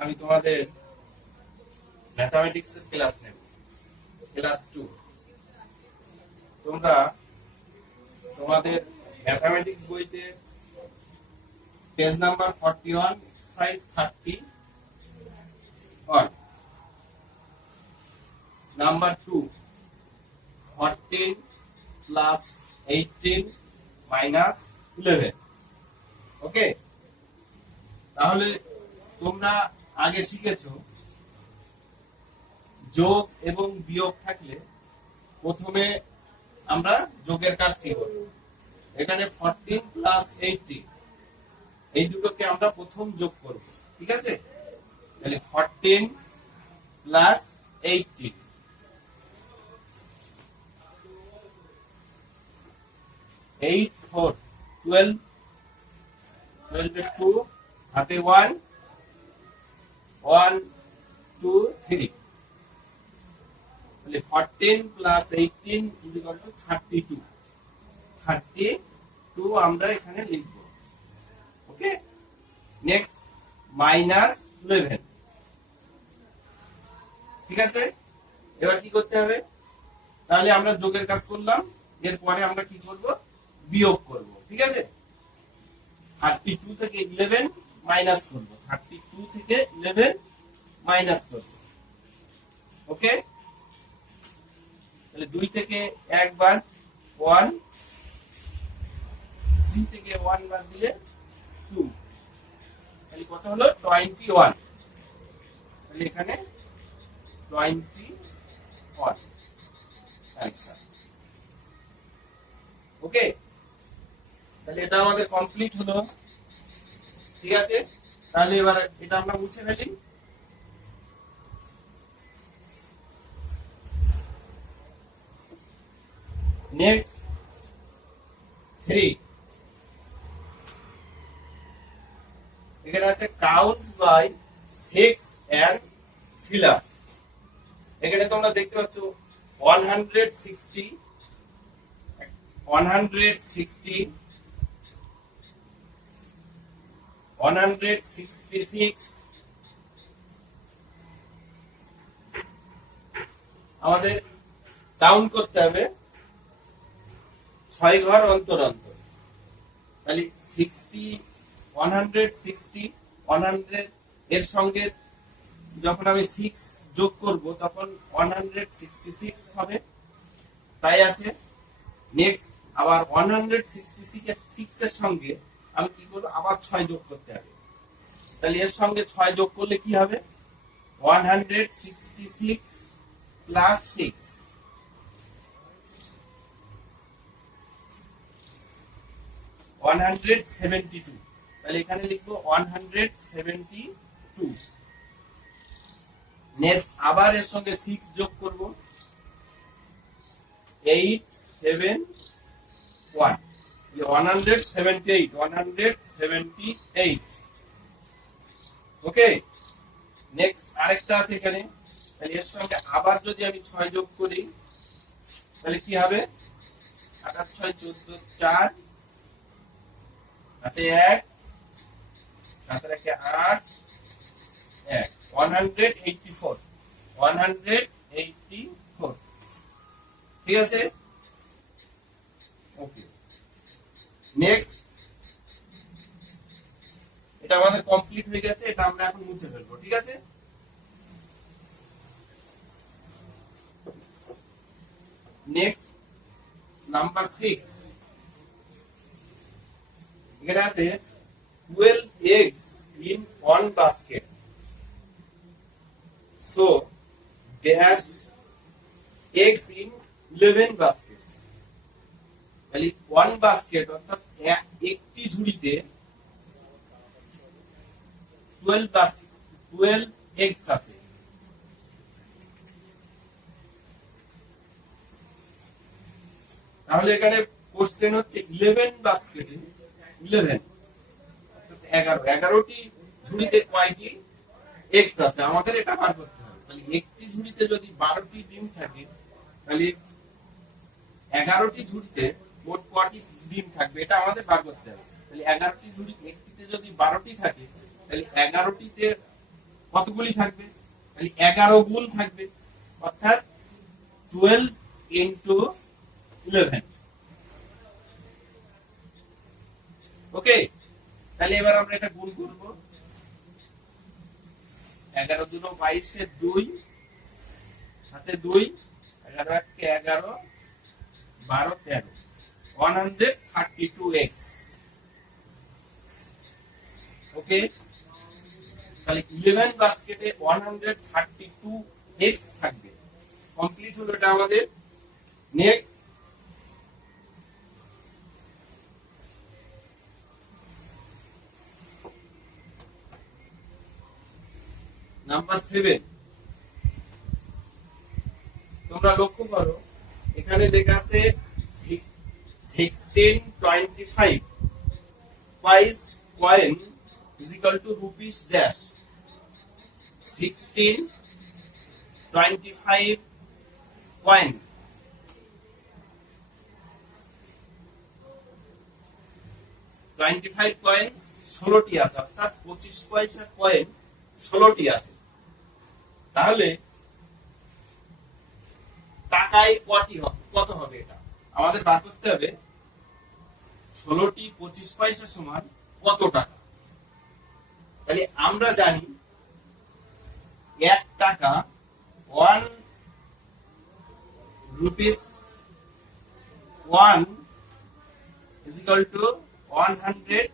আমি তোমাদের ম্যাথমেটিক্স এর ক্লাস নেব, ক্লাস 2। তোমরা তোমাদের ম্যাথমেটিক্স বইতে page number 41 size 31 number 2 14 plus 18 minus 11। ওকে, তাহলে তোমরা আগে শিখেছো যোগ এবং বিয়োগ থাকলে প্রথমে আমরা যোগের কাজ কি করব। এখানে 14 প্লাস 18 এই দুটোকে আমরা প্রথম যোগ করব, ঠিক আছে? তাহলে 14 প্লাস 18 8 4 12 12 এর 2 হাতে 1 1 2 3 তাহলে 14 প্লাস 18 ইকুয়াল টু 32 32 আমরা এখানে লিখব। ওকে, নেক্সট মাইনাস 11। ঠিক আছে, এবার কি করতে হবে? তাহলে আমরা যোগের কাজ করলাম, এরপরে আমরা কি করব? বিয়োগ করব। ঠিক আছে, 32 থেকে 11 মাইনাস করব, 32 থেকে 11 মাইনাস করব। ওকে, তাহলে 2 থেকে 1 বাদ 1, 3 থেকে 1 বাদ দিলে 2, তাহলে কত হলো? 21। তাহলে এখানে 21 आंसर। ওকে, তাহলে এটা আমাদের কমপ্লিট হলো। ঠিক আছে, তাহলে এবার এটা আমরা মুছে ফেলি। নেক্সট 3 এখানে আছে কাউন্টস বাই 6 এন্ড ফিলার। এখানে তোমরা দেখতে পাচ্ছ 160 160 166 আমাদের কাউন্ট করতে হবে 6 ঘর অন্তর অন্তর। তাহলে 60 160 100 এর সঙ্গে যখন আমি 6 যোগ করব তখন 166 হবে, তাই আছে। নেক্সট আবার 166 এর সঙ্গে আমি কি করব? আবার 6 যোগ করতে হবে। তাহলে এর সঙ্গে 6 যোগ করলে কি হবে? 166 প্লাস 6 172। তাহলে এখানে লিখবো 172। নেক্সট আবার এর সঙ্গে 6 যোগ করব, 871 178 178। ওকে, নেক্সট আরেকটা আছে এখানে। তাহলে এর সঙ্গে আবার যদি আমি 6 যোগ করি তাহলে কি হবে? 8 6 14 4 হাতে 1 হাতে রেখে 8 1 184 184। ঠিক আছে, ওকে। নেক্সট এটা আমাদের কমপ্লিট হয়ে গেছে, এটা আমরা এখন মুছে ফেলবো। ঠিক আছে, নেক্সট নাম্বার 6 এখানে আছে 12 eggs in one basket, so dash eggs in 11 baskets। তাহলে one basket অর্থাৎ একটি ঝুড়িতে 12 eggs আছে। তাহলে এখানে কোশ্চেন হচ্ছে 11 বাস্কেটে 11 অর্থাৎ 11টি ঝুড়িতে কয়টি এক্স আছে আমাদের এটা বার করতে হবে। তাহলে একটি ঝুড়িতে যদি 12টি ডিম থাকে তাহলে 11টি ঝুড়িতে মোট কয়টি ডিম থাকবে এটা আমাদের বার করতে হবে। তাহলে 11টি ঝুড়ি একটিতে যদি 12টি থাকে তাহলে 11টিতে কতগুলি থাকবে? তাহলে 11 গুণ থাকবে, অর্থাৎ 12 ইন্টু 11। ওকে, তাহলে এবার আমরা এটা গুণ করব। 11 দুনো 22 এর 2 সাথে 2, 11 কে 11, 12 13, 132x। ওকে, তাহলে 11 বাস্কেটে 132x থাকবে। কমপ্লিট হলো এটা আমাদের। Next number 7। তোমরা লক্ষ্য করো, এখানে লেখা আছে 1625 twice coin is equal to rupees dash। 1625 coin, coins 16টি আছে, অর্থাৎ 25 পয়সা কয়েন 16টি আছে। তাহলে টাকায় কত হবে? এটা আমাদের বার করতে হবে। 16টি 25 পয়সা সমান কত টাকা? তাহলে আমরা জানি 1 টাকা 1 rupees 1 is equal to 100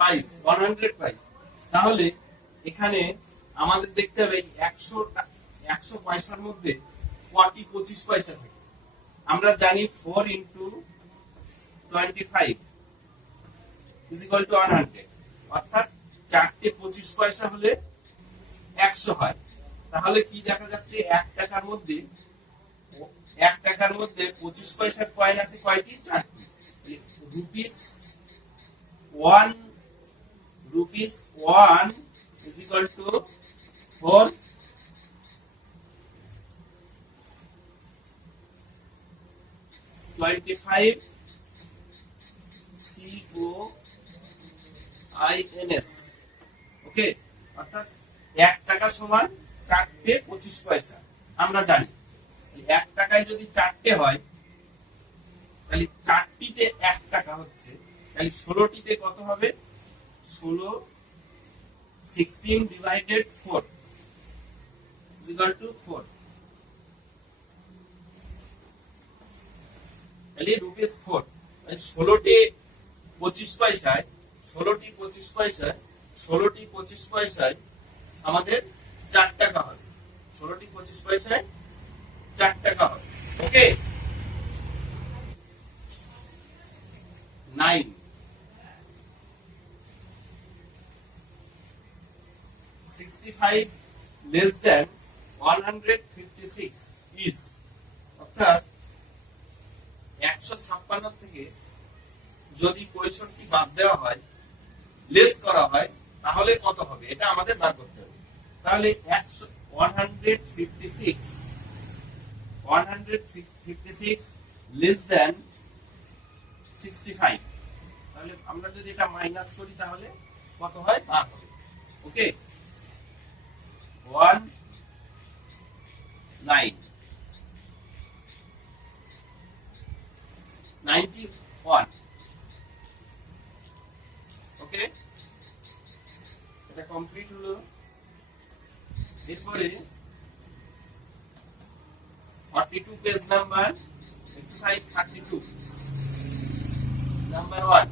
পাইস, 100 পাইস। তাহলে এখানে আমাদের দেখতে হবে 100 পয়সার মধ্যে কটি 25 পয়সা থাকে। আমরা জানি 4 ইন্টু 25 is equal to 100, অর্থাৎ 4টে 25 পয়সা হলে 100 হয়। তাহলে কি দেখা যাচ্ছে, 1 টাকার মধ্যে 25 পয়সার কয়েন আছে কয়টি? 4টি। Rupees 1 is equal to 4 25 coins। ওকে, অর্থাৎ 1 টাকা সমান 4টে 25 পয়সা। আমরা জানি 1 টাকায় যদি 4টে হয়, তাহলে 4টিতে 1 টাকা হচ্ছে, তাহলে 16টিতে কত হবে? 16 divided 4 is equal to 4। তাহলে রুপিস 4, 16টি 25 পয়সায় আমাদের 4 টাকা হবে। 16টি 25 পয়সায় 4 টাকা হবে। ওকে, 9 65 less than 156 is, অর্থাৎ 156 থেকে যদি 65 বাদ দেওয়া হয়, লেস করা হয়, তাহলে কত হবে? এটা আমাদের বার করতে হবে। তাহলে 156 less than 65, তাহলে আমরা যদি এটা মাইনাস করি তাহলে কত হয়? বার হবে। ওকে, 91। ওকে, এটা কমপ্লিট হলো। এরপরে 42 পেজ নাম্বার, এক্সারসাইজ 32 নাম্বার 1।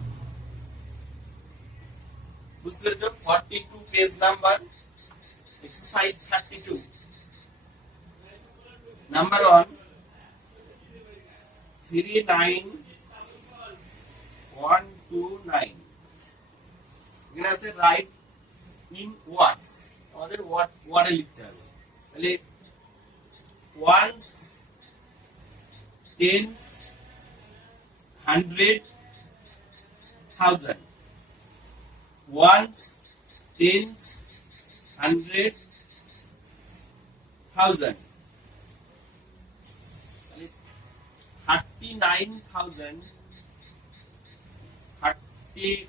বুঝতে পেরেছো? 42 পেজ নাম্বার, এক্সারসাইজ 32 নাম্বার 1, 39129। এখানে আছে রাইট ইন ওয়ার্ডস, আমাদের ওয়ার্ডে লিখতে হবে। তাহলে ones, tens, 100, 1000। Ones, tens, 100, 1000। 39,999 30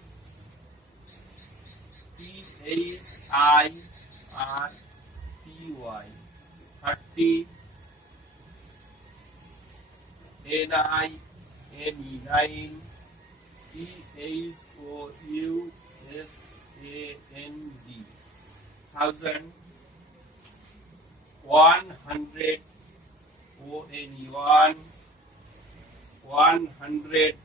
nine thousand thousand 100 one 100 hundred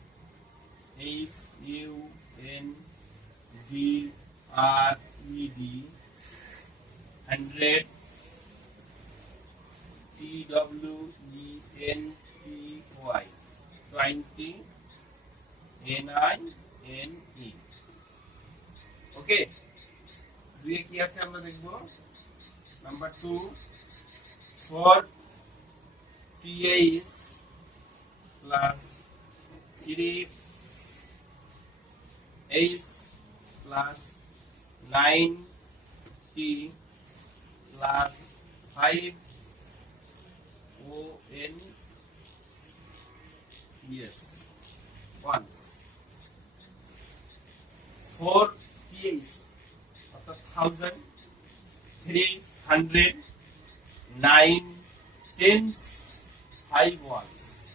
twenty 20 ওকে দুইয়ে কি আছে আমরা দেখব number 2 4 th plus 3 h plus 9 t plus 5 o n yes once 4 th অর্থাৎ 1300 9 tens 5 ones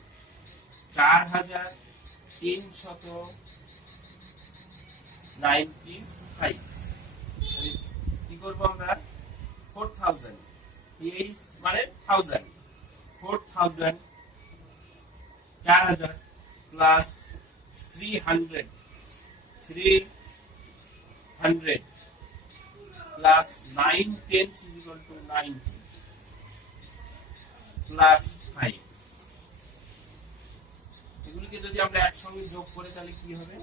4395 কি করব আমরা 4000 th মানে 1000 4000 4000 plus 300 plus 9 tens is equal to 90 plus 5 এগুলিকে যদি আমরা একসঙ্গে যোগ করি তাহলে কি হবে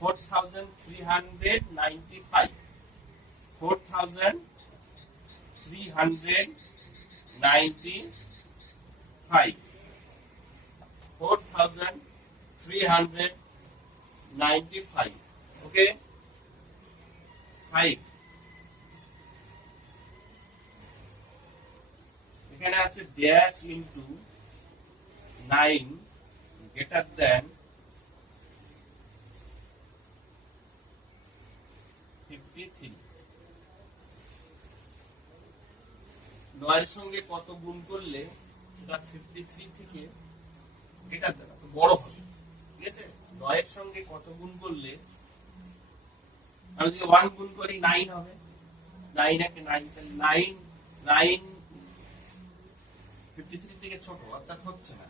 4395 4395 ওকে 5 এখানে আছে ড্যাশ ইনটু 9 greater than 53 9 এর সঙ্গে কত গুণ করলে এটা 53 থেকে গ্রেটার দেন বড় হবে ঠিক আছে 9 এর সঙ্গে কত গুণ করলে আমি যদি 1 গুণ করি 9 হবে 9 একে 9 তাহলে 9 53 থেকে ছোট অর্থাৎ হচ্ছে না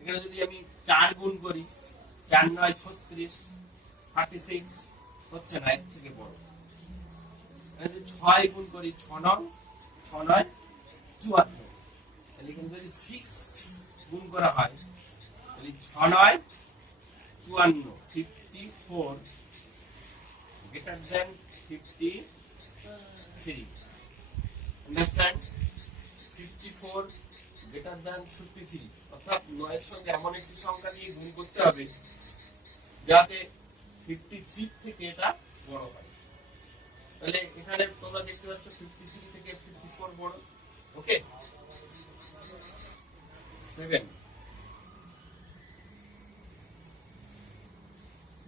এখানে যদি আমি 4 গুণ করি 4 9 36 36 হচ্ছে না এর থেকে বড় যদি 6 গুণ করি 6 9 54 তাহলে এখানে যদি 6 গুণ করা হয় তাহলে 6 9 54 54 greater than 53 understand 54 greater than 53 অর্থাৎ 9 এর সঙ্গে এমন একটি সংখ্যা দিয়ে গুণ করতে হবে যাতে 53 থেকে এটা বড় হয় তাহলে এখানে তোমরা দেখতে পাচ্ছ 53 থেকে 54 বড় ওকে 7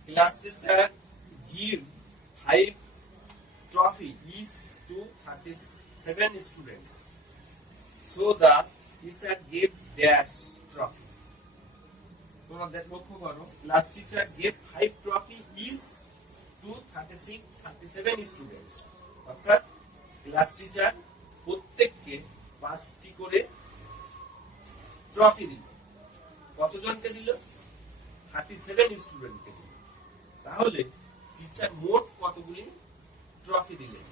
class teacher give 5 trophy each to 37 students so the teacher gave dash trophy তোমরা লক্ষ্য করো class teacher gave 5 trophy each to 37 students অর্থাৎ ক্লাস টিচার প্রত্যেককে 5টি করে ট্রফি দিল কতজনকে দিল 37 স্টুডেন্টকে দিল তাহলে টিচার মোট কতগুলি ট্রফি দিলেন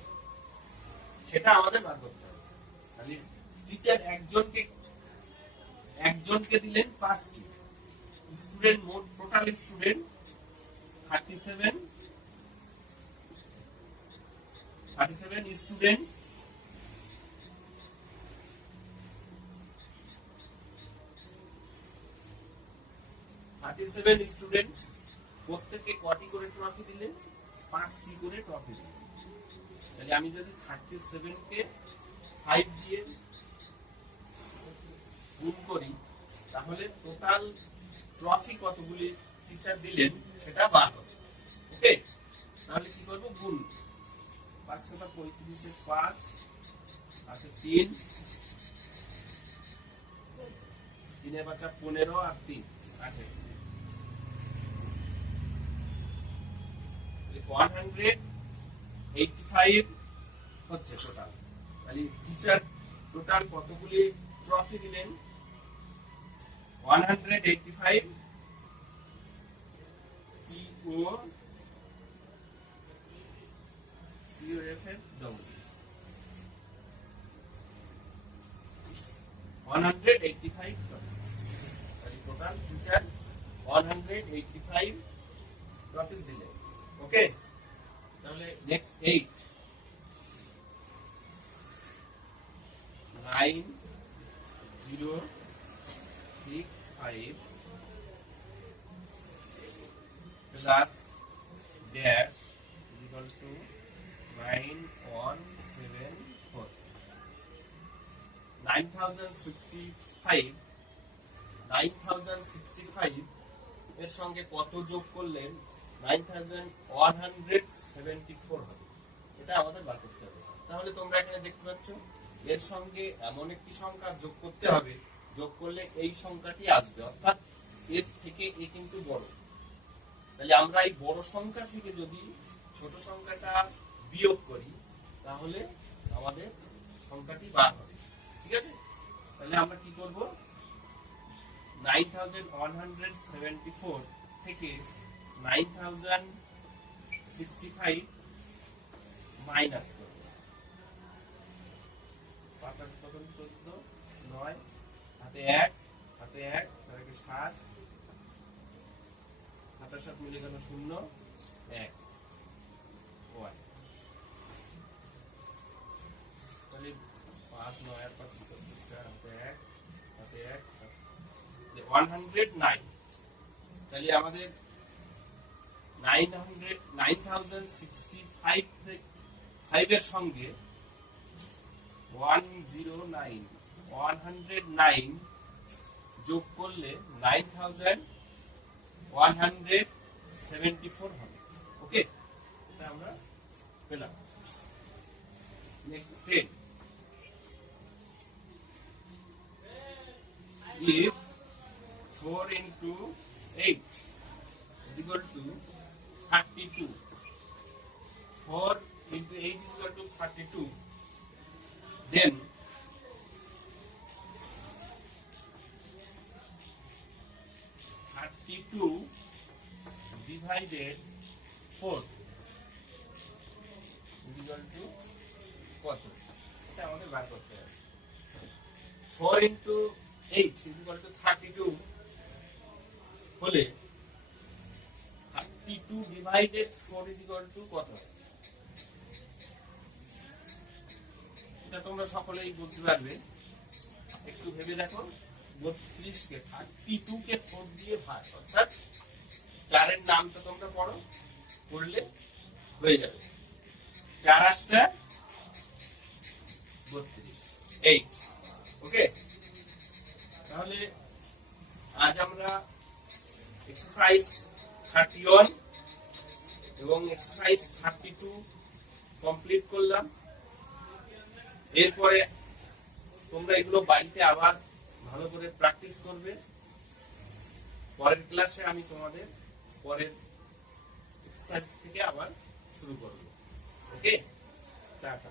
সেটা আমাদের বার করতে হবে তাহলে টিচার একজনকে দিলেন 5টি স্টুডেন্ট মোট টোটাল স্টুডেন্ট 37 স্টুডেন্ট স্টুডেন্টস প্রত্যেককে কটি করে ট্রফি দিলেন 5টি করে ট্রফি দিলেন তাহলে আমি যদি 37 কে 5 দিয়ে গুণ করি তাহলে টোটাল ট্রফি কতগুলি টিচার দিলেন সেটা বার হবে ওকে, তাহলে কি করবো, গুণ 5 7 35 এর 5 আছে 3 3 এ বাঁচা 15 আর 3 18 185 হচ্ছে টোটাল। তাহলে টিচার টোটাল কতগুলি ট্রফি দিলেন, 185 185 টোটাল টিচার 185 ট্রফিস দিলেন। ওকে, তাহলে next 8 9 0 6 5 plus dash is equal to 9 1 7 4 9065 এর সঙ্গে কত যোগ করলেন, 9174 হবে। এটা আমাদের বার করতে হবে। তাহলে তোমরা এখানে দেখতে পাচ্ছ এর সঙ্গে এমন একটি সংখ্যা যোগ করতে হবে, যোগ করলে এই সংখ্যাটি আসবে, অর্থাৎ এর থেকে এ কিন্তু বড়। তাহলে আমরা এই বড় সংখ্যা থেকে যদি ছোট সংখ্যাটা বিয়োগ করি তাহলে আমাদের সংখ্যাটি বার হবে। ঠিক আছে, তাহলে আমরা কি করব, 9174 থেকে 9065 মাইনাস করব। পাতার কদম 14 9 হাতে 1 হাতে 1 তাহলে 7 হাতের সাথে মিলে গেল 0 1 1 তাহলে 5 9 আর 5 হাতে 1 হাতে 1 109। তাহলে আমাদের 9065 এর সঙ্গে 109 যোগ করলে 9174 হবে। ওকে, এটা আমরা পেলাম। Next 10 if 4 into 8 is equal to 32, 4 into 8 is equal to 32, then 32 divided 4 is equal to কত, এটা আমাদের বার করতে হবে। 4 into 8 is equal to 32 হলে 32 divided 4 is equal to কত, এটা তোমরা সকলেই বলতে পারবে। একটু ভেবে দেখো, 32 কে 32 কে 4 দিয়ে ভাগ, অর্থাৎ 4 এর নামটা তোমরা পড়ো, পড়লে হয়ে যাবে। 4 আসছে 32 8। ওকে, তাহলে আজ আমরা এক্সারসাইজ 31 এবং এক্সারসাইজ 32 কমপ্লিট করলাম। এরপরে তোমরা এগুলো বাড়িতে আবার ভালো করে প্র্যাকটিস করবে। পরের ক্লাসে আমি তোমাদের পরের এক্সারসাইজ থেকে আবার শুরু করব। ওকে, টাটা।